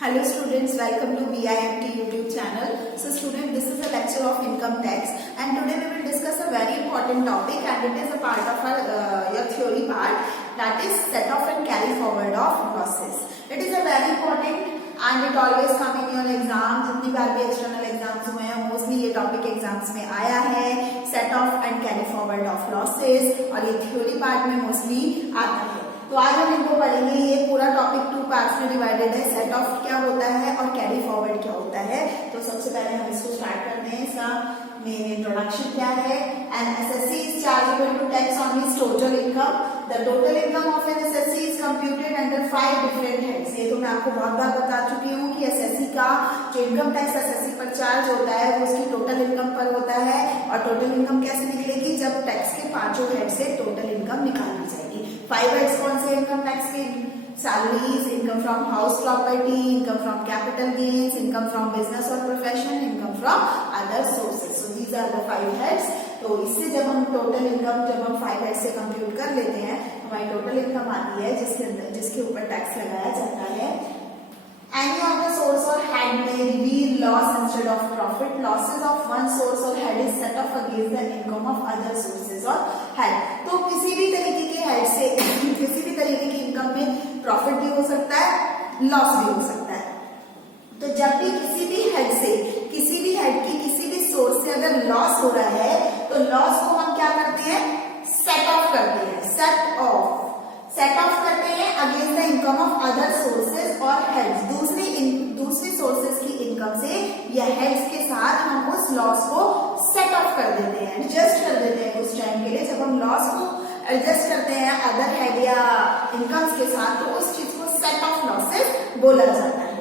Hello students, welcome to BIMT YouTube channel. So student, this is a lecture of income tax and today we will discuss a very important topic and it is a part of our your theory part, that is set off and carry forward of losses. It is a very important and it always come in your exam. जितनी बार भी external exams हुए हैं mostly ये topic exams में आया है, set off and carry forward of losses, और ये theory part में mostly आता है. तो आज हम इनको पढ़ेंगे. ये पूरा टॉपिक 2 पार्ट्स में डिवाइडेड है. सेट ऑफ क्या होता है और कैरी फॉरवर्ड क्या होता है. तो सबसे पहले हम इसको स्टार्ट करते हैं. इसका मेन इंट्रोडक्शन क्या है. An assessee is chargeable to tax on his total income. The total income of an assessee is computed under 5 different heads. ये तो मैं आपको बहुत बार बता चुकी हूँ कि एसएससी का जो इनकम टैक्स एसएससी पर चार्ज होता है वो उसकी टोटल इनकम पर होता है. और टोटल इनकम कैसे निकलेगी, जब टैक्स के पांचों हेड से टोटल इनकम निकाली जाएगी. 5 हेड्स कौन से इनकम टैक्स के? Salaries, income from house property, income from capital gains, income from business और profession, income from other sources. So these are the 5 heads. तो इससे जब हम टोटल इनकम जब हम 5 हेड्स से कंप्यूट कर लेते हैं, हमारी टोटल इनकम आती है जिसके ऊपर टैक्स लगाया जाता है. Any of the source or head may reveal loss instead of profit. Losses of one source or head is set off against the income of other sources or head. तो किसी भी तरीके के हेड से किसी भी तरीके की इनकम में प्रॉफिट भी हो सकता है, लॉस भी हो सकता है. तो जब भी किसी भी हेड से किसी भी हेड की किसी भी सोर्स से अगर लॉस हो रहा है तो लॉस को हम क्या करते हैं, सेट ऑफ करते हैं. सेट ऑफ करते हैं against the income of other sources और हेड्स. दूसरी सोर्सेज की इनकम से या हेड्स के साथ हम उस लॉस को सेट ऑफ कर देते हैं, एडजस्ट कर देते हैं कुछ टाइम के लिए. जब हम लॉस को एडजस्ट करते हैं अदर हेड या इनकम्स के साथ तो उस चीज को सेट ऑफ लॉसेस बोला जाता है.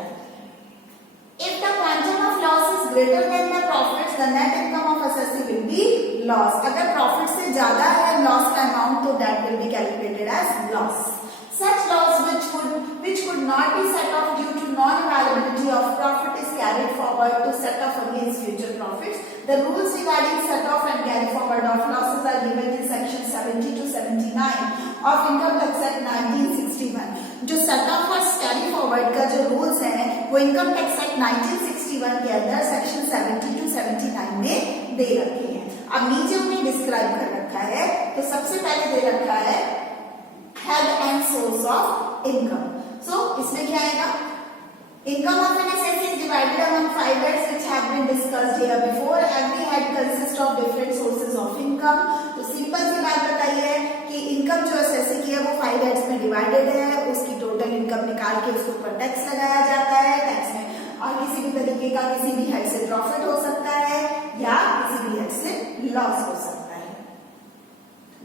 If the quantum of loss is greater than the profits, the net income of assessee will be loss. अगर प्रॉफिट से ज्यादा है लॉस का अमाउंट तो that will be calculated as loss. Such loss which could not be set off due to non-availability of profit is carried forward to set off against future profits. The rules regarding set off and carry forward of losses are given in section 70 to 79 of Income Tax Act 1961. जो set of और carry forward का जो rules है वो income tax act 1961 के अंदर section 70 to 79 में दे रखे हैं. अब नीचे उन्हें डिस्क्राइब कर रखा है. तो सबसे पहले दे रखा है head and source of income. So इसमें क्या आएगा, income of an assessee is divided among 5 heads which have been discussed here before. Every head consists of different sources of income. तो सिंपल सी बात बताइए कि इनकम जो assessee की है वो 5 heads में डिवाइडेड है. उसकी टोटल इनकम निकाल के उसके ऊपर टैक्स लगाया जाता है. टैक्स में और किसी भी तरीके का किसी भी हेड से प्रॉफिट हो सकता है या किसी भी हेड से लॉस हो सकता है.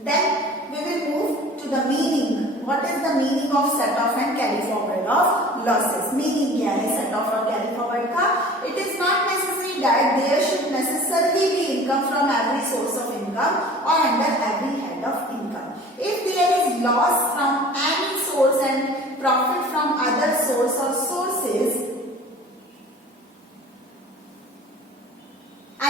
Then we will move to the meaning. What is the meaning of set off and carry forward of losses? Meaning क्या है set off और carry forward का? It is not necessary that there should necessarily be income from every source of income or under every head of income. If there is loss from any source and profit from other source or sources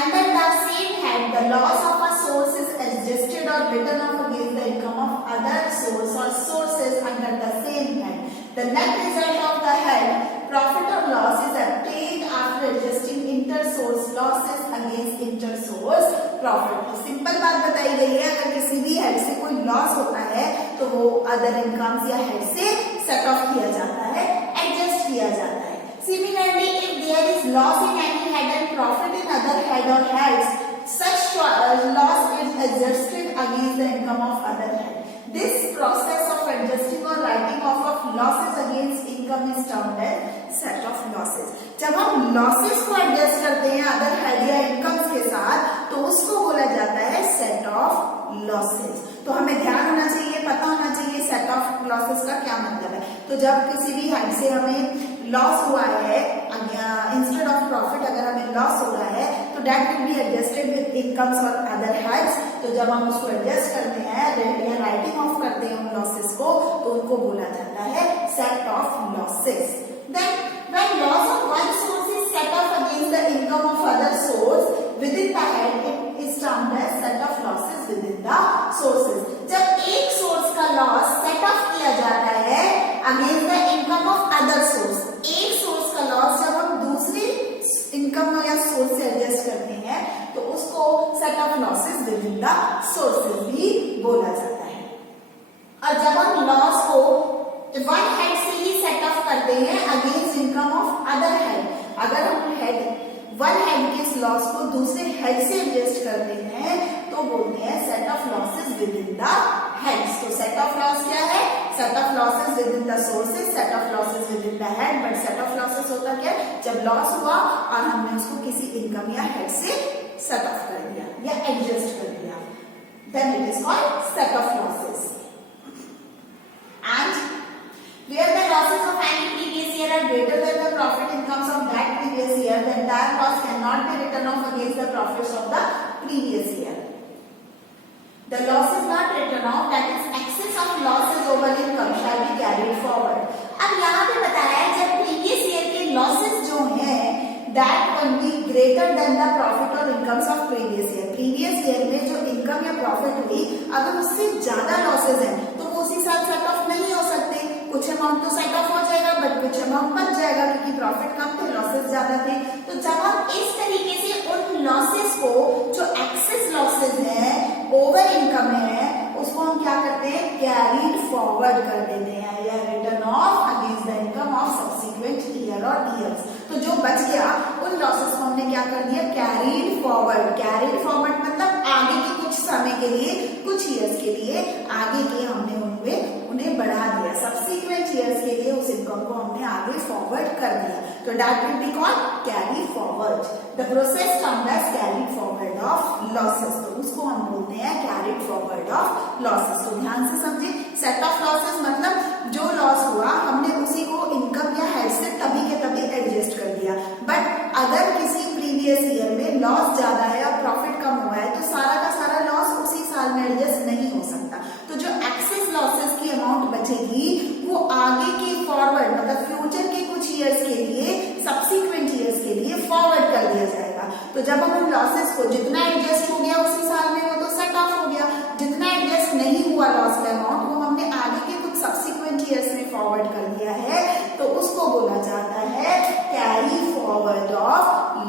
under the same head, the loss of a source is adjusted or written off against the income of other source or sources under the same head. The net result of the head, profit or loss, is obtained after adjusting inter-source losses against inter-source profit. तो simple बात बताई गई है, अगर किसी भी head से कोई लॉस होता है तो वो अदर इनकम्स या हेड से सेट ऑफ किया जाता है, एडजस्ट किया जाता है. Similarly, if there is loss in any head and profit in other head or heads, such loss is adjusted against the income of other head. This process of adjusting or writing off of losses against income is termed as set off losses. जब हम losses को adjust करते हैं other head या incomes के साथ तो उसको बोला जाता है set off losses. तो हमें ध्यान होना चाहिए, पता होना चाहिए set off losses का क्या मतलब है. तो जब किसी भी हेड से हमें लॉस हुआ है इंस्टेड ऑफ प्रॉफिट, अगर हमें लॉस हो रहा है तो that will be adjusted with incomes और अदर हेड्स. तो जब हम उसको एडजस्ट करते हैं या राइटिंग ऑफ करते हैं उन लॉसेस को तो उनको बोला जाता है set off losses. Then when loss of one source is set off against the income of other source within the head, it is termed as set off losses within the sources. जब एक source का loss set of किया जाता है against the income of other source, एक source का set off losses with in the sources भी बोला जाता है। और जब हम लॉस को वन हेड से ही सेट ऑफ करते हैं against income of other head, अगर हम वन हेड के इस लॉस को दूसरे हेड से एडजस्ट करते हैं तो बोलते हैं set off losses with in the heads. तो सेट ऑफ लॉस क्या है? Set off losses with in the sources, set off losses with in the head. But set off losses होता क्या है? जब लॉस हुआ और हमने उसको किसी इनकम या हेड से सेट ऑफ कर दिया या एडजस्ट कर दिया, then it is called set off losses. And where the losses of any previous year are greater than the profit incomes of that previous year, the entire loss cannot be written off against the profits of the previous year. The loss is not written off, that is excess of losses over income shall be carried forward. अब यहाँ पे बताया है जब previous year के losses जो हैं that will be greater than the profit or incomes of previous year. Previous year में जो income या profit हुई अगर उससे ज्यादा losses हैं तो वो उसी साल सेट ऑफ नहीं हो सकते। कुछ अमाउंट तो सेट ऑफ हो जाएगा बट कुछ अमाउंट बच जाएगा क्योंकि प्रॉफिट कम थे, लॉसेस ज्यादा थे। तो जब हम इस तरीके से उन लॉसेस को जो एक्सेस लॉसेस हैं ओवर इनकम है उसको हम क्या करते हैं? कैरीड फॉरवर्ड कर देते हैं या return of against the income of subsequent year और ईयर्स। तो जो बच गया उन लॉसेस को हमने क्या कर दिया? Carried forward. कैरीड फॉरवर्ड मतलब आगे के कुछ समय के लिए, कुछ ईयर्स के लिए आगे के हमने उन्हें बढ़ा दिया। सब्सिक्वेंट ईयर्स के लिए उस इनकम को हमने आगे फॉरवर्ड कर दिया। तो that will be called carry forward. The process termed as carry forward of losses. तो उसको हम बोलते हैं कैरीड फॉरवर्ड ऑफ लॉसेस। तो ध्यान से समझे, सेट ऑफ लॉसेस मतलब जो लॉस हुआ हमने उसी को इनकम या हेड से तभी के तभी एडजस्ट कर दिया। बट अगर किसी प्रीवियस ईयर में लॉस ज्यादा है और प्रॉफिट कम हुआ है तो सारा का सारा लॉस उसी साल में एडजस्ट नहीं हो सकता। तो जो एक्सेस लॉसेस की अमाउंट बचेगी वो आगे के फॉरवर्ड मतलब फ्यूचर के कुछ ईयर्स के लिए, सब्सिक्वेंट ईयर्स के लिए फॉरवर्ड कर दिया जाएगा। तो जब हम उन लॉसेस को जितना एडजस्ट हो गया उसी साल में वो तो सेट ऑफ हो गया, जितना एडजस्ट नहीं हुआ लॉस का अमाउंट वो हमने आगे के कुछ सब्सिक्वेंट ईयर्स में फॉरवर्ड कर दिया है तो उसको बोला जाता है कैरी फॉरवर्ड ऑफ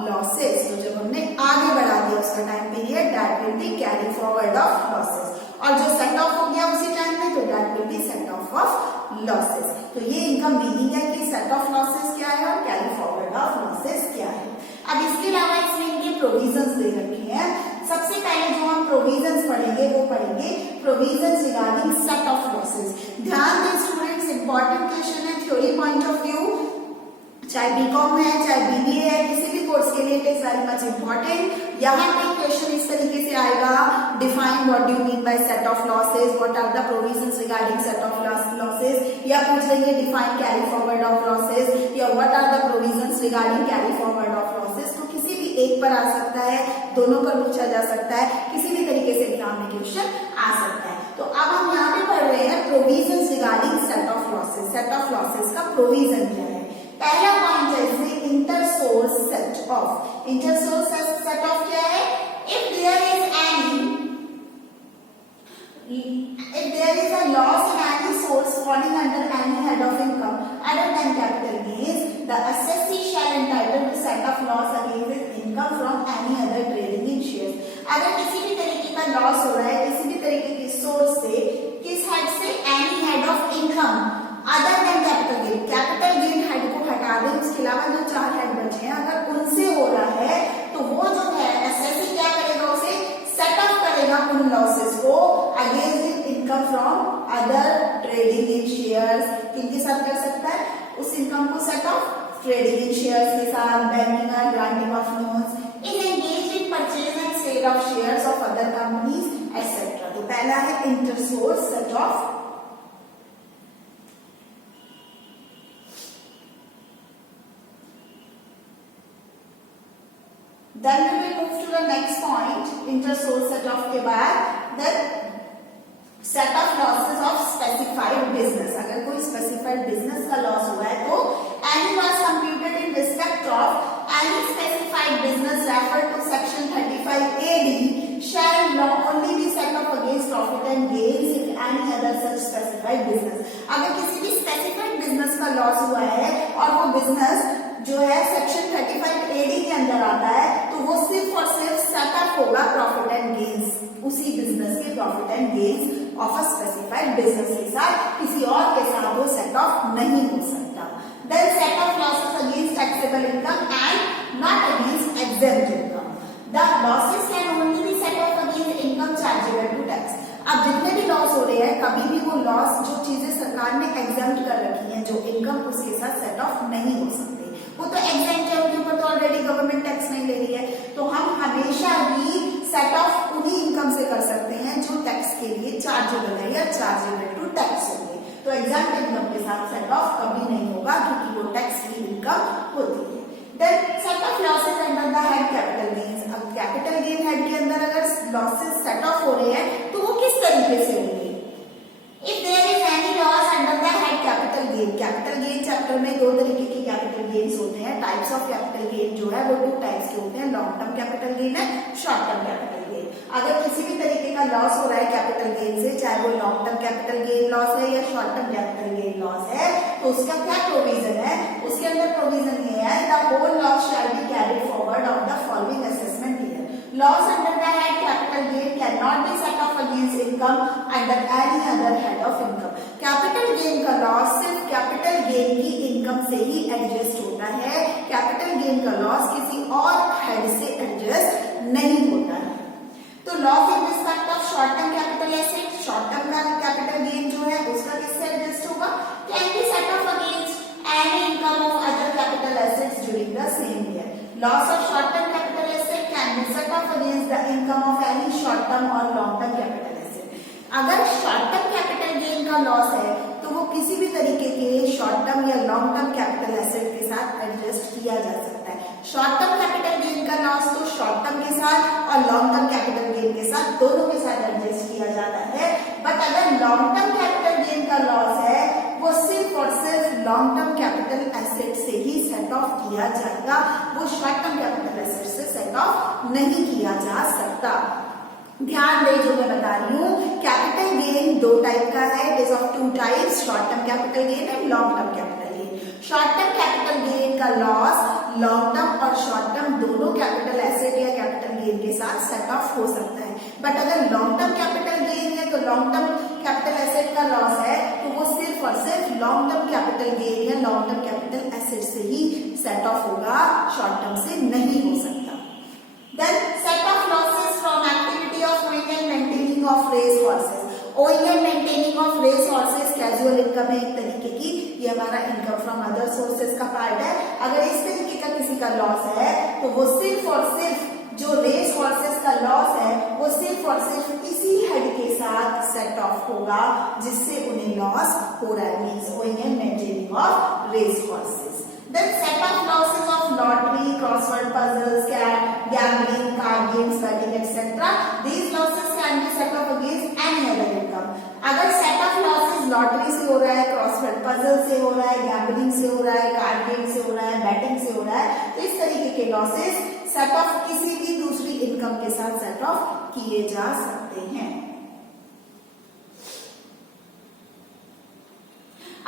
लॉसेस। तो जब हमने आगे बढ़ा दिया उसका time period that will be carry forward of losses. और जो सेट ऑफ हो गया उसी टाइम में तो that will B set off losses. तो ये इनका मीनिंग है कि सेट ऑफ लॉसेस क्या है और कैरी फॉरवर्ड ऑफ लॉसेस क्या है। अब इसके अलावा इसमें इनके प्रोविजंस दे रखे हैं। सबसे पहले जो हम प्रोविजंस पढ़ेंगे वो पढ़ेंगे provisions regarding set off losses. ध्यान दें स्टूडेंट्स, इंपॉर्टेंट क्वेश्चन है थ्योरी पॉइंट ऑफ व्यू, चाहे बीकॉम है चाहे बीबीए है, किसी भी कोर्स के लिए it is very much important. यहाँ पे क्वेश्चन इस तरीके से आएगा, define what do you mean by set off losses, what are the provisions regarding set off losses, या पूछ लेंगे define carry forward of losses या what are the provisions regarding carry forward of losses. तो किसी भी एक पर आ सकता है, दोनों पर पूछा जा सकता है, किसी भी तरीके से एग्जाम में क्वेश्चन आ सकता है। तो अब हम यहाँ पे पढ़ रहे हैं provisions regarding set off losses. Set off losses का प्रोविजन क्या है? पहला पॉइंट है इसमें intersource set off. Intersource set off क्या है? If there is a loss in any source falling under any head of income other than capital gains, the assessee shall entitle to set off loss against income from any other trading in shares. अगर किसी भी तरीके का loss हो रहा है किसी भी तरीके के सोर्स से, किस हेड से? Any head of income other than capital gain. Capital gain head को हटा दें, उसके अलावा जो चार हेड बचे हैं अगर उनसे हो रहा है तो वो जो है एसएससी क्या करेगा? उसे सेट ऑफ करेगा उन लॉसेस को against income from other trading in shares. किनके साथ कर सकता है उस इनकम को set off? Trading in shares के साथ, बैंकिंग और granting of loans, in engage in purchase and sale of shares of other companies etcetera. तो पहला है inter source set off. Then we will move to the next point, intersource set off के बाद then set of losses of specified business। अगर कोई specified business का loss हुआ है तो any was computed in respect of any specified business referred to section 35 AD shall not only be set off against profit and gains in any other such specified business। अगर किसी भी specified business का loss हुआ है और वो business जो है सेक्शन 35 एडी के अंदर आता है तो वो सिर्फ और सिर्फ सेट ऑफ होगा profit profit and gains of a specified business के साथ, किसी और के साथ वो सेट ऑफ नहीं हो सकता। Then set off losses against taxable income and not against exempt income. The losses can only be set off against income chargeable to tax. अब जितने भी लॉस हो रहे हैं, कभी भी वो लॉस जो चीजें सरकार ने एग्जेम्प्ट कर रखी हैं, जो इनकम, उसके साथ सेट ऑफ नहीं हो सकते। वो तो एग्जेम्प्ट है, उनके ऊपर तो ऑलरेडी गवर्नमेंट टैक्स नहीं ले रही है, तो हम हमेशा ही सेट ऑफ उन्हीं इनकम से कर सकते हैं जो टैक्स के लिए चार्जेबल है या चार्जेबल टू टैक्स होंगे। तो एग्जेम्प्ट इनकम के साथ सेट ऑफ कभी नहीं होगा, क्योंकि वो टैक्स फ्री इनकम होती है। Then set off losses under the head capital gains. अब कैपिटल गेन हेड के अंदर अगर लॉसेस सेट ऑफ हो रहे हैं तो वो किस तरीके से होंगे? If there is any loss under the head capital gain. Capital gain chapter में दो तरीके के कैपिटल गेन्स होते हैं। टाइप्स ऑफ कैपिटल गेन जो है वो दो टाइप्स के होते हैं, लॉन्ग टर्म कैपिटल गेन है, शॉर्ट टर्म कैपिटल गेन। अगर किसी भी तरीके का लॉस हो रहा है कैपिटल गेन से, चाहे वो long term capital gain loss है या short term capital gain loss है, तो उसका क्या प्रोविजन है? उसके अंदर प्रोविजन ये है, the whole loss shall be carried forward of the following assessment year. Loss under the head capital gain can not be set off against income under any other head of income. Capital gain का loss सिर्फ capital gain की income से ही adjust होता है। Capital gain का loss किसी और हेड से एडजस्ट नहीं होता है। तो loss in respect of short term capital asset, short term का कैपिटल गेन जो है उसका किससे एडजस्ट होगा? Can be set off against any income of other capital assets during the same year. Loss of short term capital asset can be set off against the income of any short term और long term capital asset. अगर short term capital gain का loss है तो वो किसी भी तरीके के शॉर्ट टर्म या लॉन्ग टर्म कैपिटल एसेट के साथ एडजस्ट किया जा सकता है। शॉर्ट टर्म कैपिटल गेन का लॉस तो शॉर्ट टर्म के साथ और लॉन्ग टर्म कैपिटल गेन के साथ, दोनों के साथ एडजस्ट किया जाता है। बट अगर लॉन्ग टर्म कैपिटल गेन का लॉस है, वो सिर्फ और सिर्फ लॉन्ग टर्म कैपिटल एसेट से ही सेट ऑफ किया जाएगा, वो शॉर्ट टर्म कैपिटल एसेट से सेट ऑफ नहीं किया जा सकता। ध्यान दें जो मैं बता रही हूँ, कैपिटल गेन दो टाइप का है, it is of two types, short term capital gain and long term capital gain. Short term capital gain का लॉस लॉन्ग टर्म और शॉर्ट टर्म दोनों कैपिटल एसेट या कैपिटल गेन के साथ सेट ऑफ हो सकता है। बट अगर लॉन्ग टर्म कैपिटल गेन है तो लॉन्ग टर्म कैपिटल एसेट का लॉस है तो वो सिर्फ और सिर्फ लॉन्ग टर्म कैपिटल गेन या लॉन्ग टर्म कैपिटल एसेट से ही सेट ऑफ होगा, शॉर्ट टर्म से नहीं हो सकता। Then set of losses from activity of owning and maintaining of race horses. Owning and maintaining of race horses casual income है एक तरीके की, ये हमारा इनकम फ्रॉम अदर सोर्सेज का पार्ट है। अगर इस तरीके का किसी का लॉस है तो वो सिर्फ और सिर्फ जो रेस हॉर्सेस का लॉस है वो सिर्फ और सिर्फ इसी हेड के साथ सेट ऑफ होगा जिससे उन्हें लॉस हो रहा है, means owning and maintaining of race horses. Then set off losses of lottery, crossword puzzles, gambling, card games, betting, etc. These losses can be set off against any other income. अगर set off losses lottery से हो रहा है, crossword puzzle से हो रहा है, gambling से हो रहा है, कार्ड गेम से हो रहा है, बैटिंग से हो रहा है, तो इस तरीके के लॉसेस सेट ऑफ किसी भी दूसरी इनकम के साथ सेट ऑफ किए जा सकते हैं।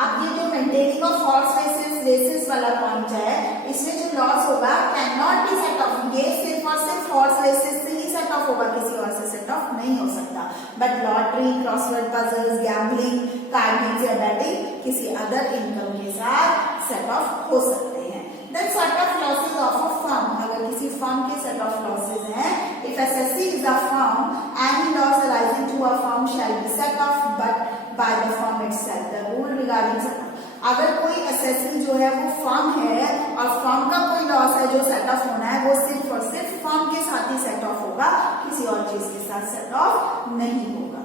अब ये जो मेंटेनिंग ऑफ हॉर्स रेसेस वाला पॉइंट है, इसमें जो लॉस होगा can not be set of, ये सिर्फ और सिर्फ हॉर्स रेसेस से ही सेट ऑफ होगा, किसी और से सेट ऑफ नहीं हो सकता। But lottery, crossword puzzles, gambling, card games या बैटिंग किसी अदर इनकम के साथ सेट ऑफ हो सकते हैं। Then set off losses of a firm, अगर किसी फर्म के सेट ऑफ लॉसेस हैं, if assessee is a firm, any loss arising to a firm shall be set off but by the firm itself. The rule regarding set off. अगर कोई SSC जो है वो firm है और firm का कोई लॉस है जो सेट ऑफ होना है, वो सिर्फ और सिर्फ फर्म के साथ ही सेट ऑफ होगा, किसी और चीज के साथ सेट ऑफ नहीं होगा।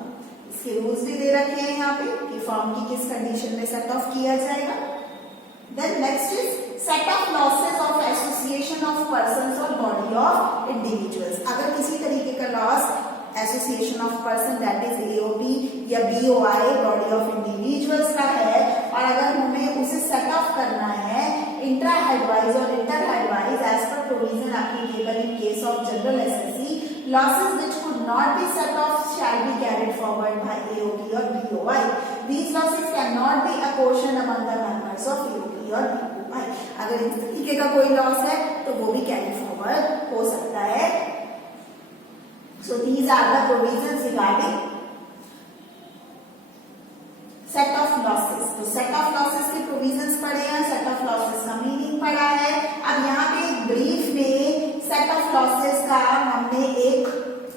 इसके रूल्स भी दे रखे हैं यहाँ पे कि फर्म की किस कंडीशन में सेट ऑफ किया जाएगा। Then next is set off losses of association of persons or body of individuals. अगर किसी तरीके का loss association of person that is AOP या बीओआई बॉडी ऑफ इंडिविजुअल्स का है और अगर हमें उसे सेट ऑफ करना है इंट्रा हेडवाइज और inter headwise as per provision applicable in case of general SSC, losses which could not be set off shall be carried forward by AOP और BOI. These losses can not be apportioned among the members of AOP और BOI. अगर इस तरीके का कोई loss है तो वो भी कैरी फॉरवर्ड हो सकता है। So these are the provisions regarding तो सेट ऑफ लॉसेस के प्रोविजंस पढ़े हैं, सेट ऑफ लॉसेस का मीनिंग पढ़ा है। अब यहाँ पे एक ब्रीफ में सेट ऑफ लॉसेस का हमने एक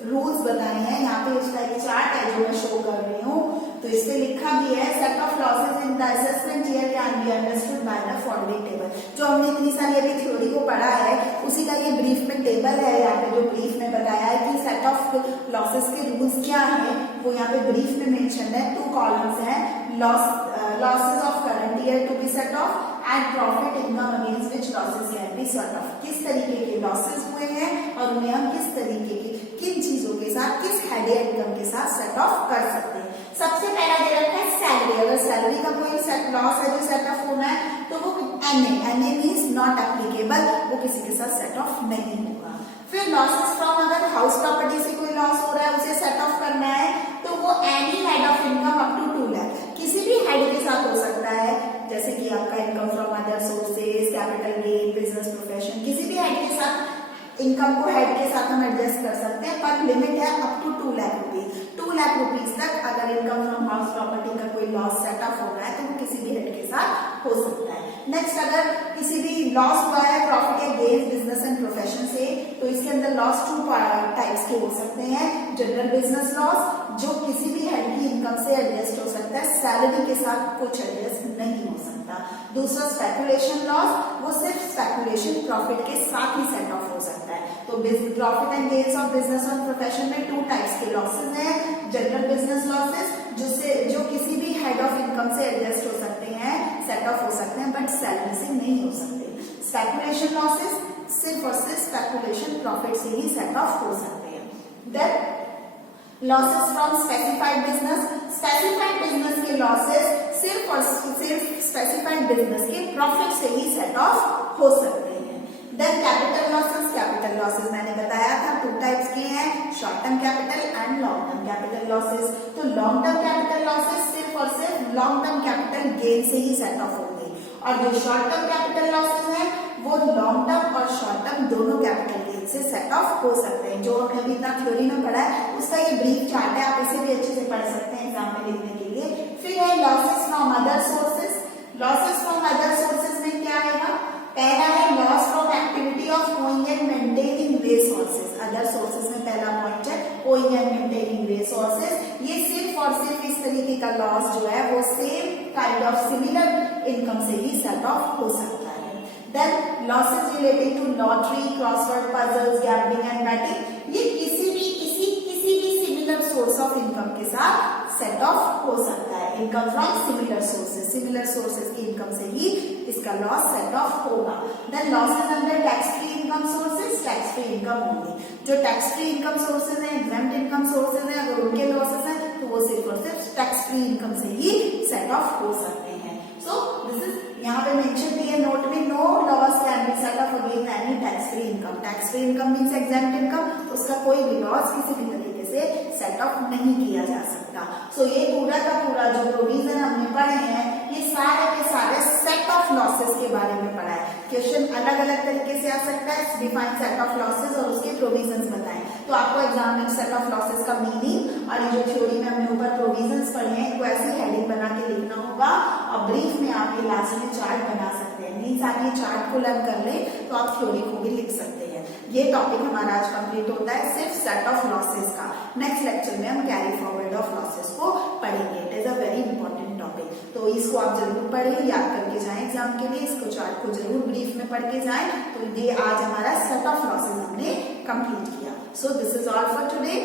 रूल्स बताए हैं। यहाँ पे इसका एक चार्ट है जो मैं शो कर रही हूँ, तो इस पे लिखा भी है set off losses in the assessment year can be understood by the following table. जो हमने इतनी सारी अभी थ्योरी को पढ़ा है उसी का ये ब्रीफ में टेबल है। यहाँ पे जो ब्रीफ में बताया है कि सेट ऑफ लॉसेस के रूल्स क्या है वो यहाँ पे ब्रीफ में मेंशन है। 2 कॉलम्स हैं, losses of current year to be set off and profit income against which losses can be set off. किस तरीके के लॉसेस हुए हैं और उन्हें हम किस तरीके की किन चीजों के साथ किस हेड इनकम के साथ सेट ऑफ कर सकते हैं। सबसे पहला दे रखा है सैलरी। अगर सैलरी का कोई सेट लॉस है जो सेट ऑफ होना है तो वो एनए मींस नॉट एप्लीकेबल, वो किसी के साथ सेट ऑफ नहीं होगा। फिर लॉसेस फ्रॉम, अगर हाउस प्रॉपर्टी से कोई लॉस हो रहा है उसे सेट ऑफ करना है तो वो any head of income up to 2 lakh, किसी भी हेड के साथ हो सकता है। जैसे कि आपका income from other sources, capital gain, business profession, किसी भी हेड के साथ इनकम को हेड के साथ हम एडजस्ट कर सकते हैं, पर लिमिट है up to 2 lakh rupees. 2 lakh rupees तक अगर इनकम फ्रॉम हाउस प्रॉपर्टी का कोई लॉस सेट ऑफ हो रहा है तो वो किसी भी हेड के साथ हो सकता है। नेक्स्ट, अगर किसी भी लॉस हुआ है प्रॉफिट या गेन बिजनेस एंड प्रोफेशन से तो इसके अंदर लॉस 2 टाइप्स के हो सकते हैं। जनरल बिजनेस लॉस जो किसी भी हेड की इनकम से एडजस्ट हो सकता है, सैलरी के साथ कुछ एडजस्ट नहीं हो सकता। दूसरा स्पेकुलेशन लॉस, वो सिर्फ स्पेकुलेशन प्रॉफिट के साथ ही सेट ऑफ हो सकता है। तो profit and gains of business और प्रोफेशन में 2 टाइप्स के लॉसेस हैं। जनरल बिजनेस लॉसेस जो किसी भी हेड ऑफ इनकम से एडजस्ट हो सकते हैं, सेट ऑफ हो सकते हैं, बट सैलरी से नहीं हो सकते। स्पेकुलेशन लॉसेस सिर्फ और सिर्फ स्पेकुलेशन प्रॉफिट से ही सेट ऑफ हो सकते हैं। Then losses from specified business, specified business के लॉसेस सिर्फ और सिर्फ स्पेसिफाइड बिजनेस के प्रॉफिट से ही सेट ऑफ हो सकते हैं। देन कैपिटल लॉसेस मैंने बताया था 2 टाइप्स के हैं, short term capital and long term capital losses. तो लॉन्ग टर्म कैपिटल लॉसेस सिर्फ और सिर्फ लॉन्ग टर्म कैपिटल गेन से ही सेट ऑफ होंगे, और जो शॉर्ट टर्म कैपिटल लॉसेस हैं वो लॉन्ग टर्म और शॉर्ट टर्म दोनों कैपिटल गेन से सेट ऑफ हो सकते हैं। जो हमने अभी तक थ्योरी में पढ़ा है उसका ये ब्रीफ चार्ट है, आप इसे भी अच्छे से पढ़ सकते हैं एग्जाम में लिखने के लिए। फिर है losses from other sources. Losses from other sources में क्या आएगा? पहला है loss from activity of owing and maintaining way sources. Other sources में पहला पॉइंट है owing and maintaining way sources. ये सिर्फ और सिर्फ इस तरीके का लॉस जो है वो same kind of similar income से ही सेट ऑफ हो सकता है। Then losses related to lottery, crossword puzzles, gambling and betting, ये किसी भी सिमिलर सोर्स ऑफ इनकम के साथ सेट ऑफ हो सकता है। इनकम फ्रॉम सिमिलर सोर्सेज की इनकम से ही इसका लॉस सेट ऑफ होगा। Then losses under tax free income sources, tax free income होंगी। जो टैक्स फ्री इनकम सोर्सेज हैं, एग्जैम्प्ट इनकम सोर्सेज हैं, अगर उनके लॉसेज हैं तो वो सिर्फ और सिर्फ टैक्स फ्री इनकम से ही सेट ऑफ हो सकते हैं। सो दिस इज यहाँ पे मेंशन भी है नोट में, no loss can be set off against any tax free income. Tax free income means exempt income, उसका कोई भी लॉस किसी भी तरीके से सेट ऑफ नहीं किया जा सकता। सो ये पूरा का पूरा जो प्रोविजन हमने पढ़े हैं ये सारे के सारे सेट ऑफ लॉसेस के बारे में पढ़ा है। क्वेश्चन अलग अलग तरीके से आ सकता है, डिफाइन सेट ऑफ लॉसेस और उसके प्रोविजंस बताएं। तो आपको एग्जाम में सेट ऑफ लॉसेस का मीनिंग और ये जो थ्योरी में हमने ऊपर प्रोविजंस पढ़े हैं इनको ऐसी हेडिंग बना के लिखना होगा, और ब्रीफ में आप ये लास्ट में चार्ट बना सकते हैं। मीन्स आप ये चार्ट को लर्न कर ले तो आप थ्योरी को भी लिख सकते हैं। ये टॉपिक हमारा आज कंप्लीट होता है सिर्फ सेट ऑफ लॉसेस का। नेक्स्ट लेक्चर में हम कैरी फॉरवर्ड ऑफ लॉसेस को पढ़ेंगे। It is a very important topic, तो इसको आप जरूर पढ़ें, याद करके जाएं एग्जाम के लिए। इसको चार्ट को जरूर ब्रीफ में पढ़ के जाएं। तो ये आज हमारा सेट ऑफ लॉसेस हमने कंप्लीट किया। So this is all for today.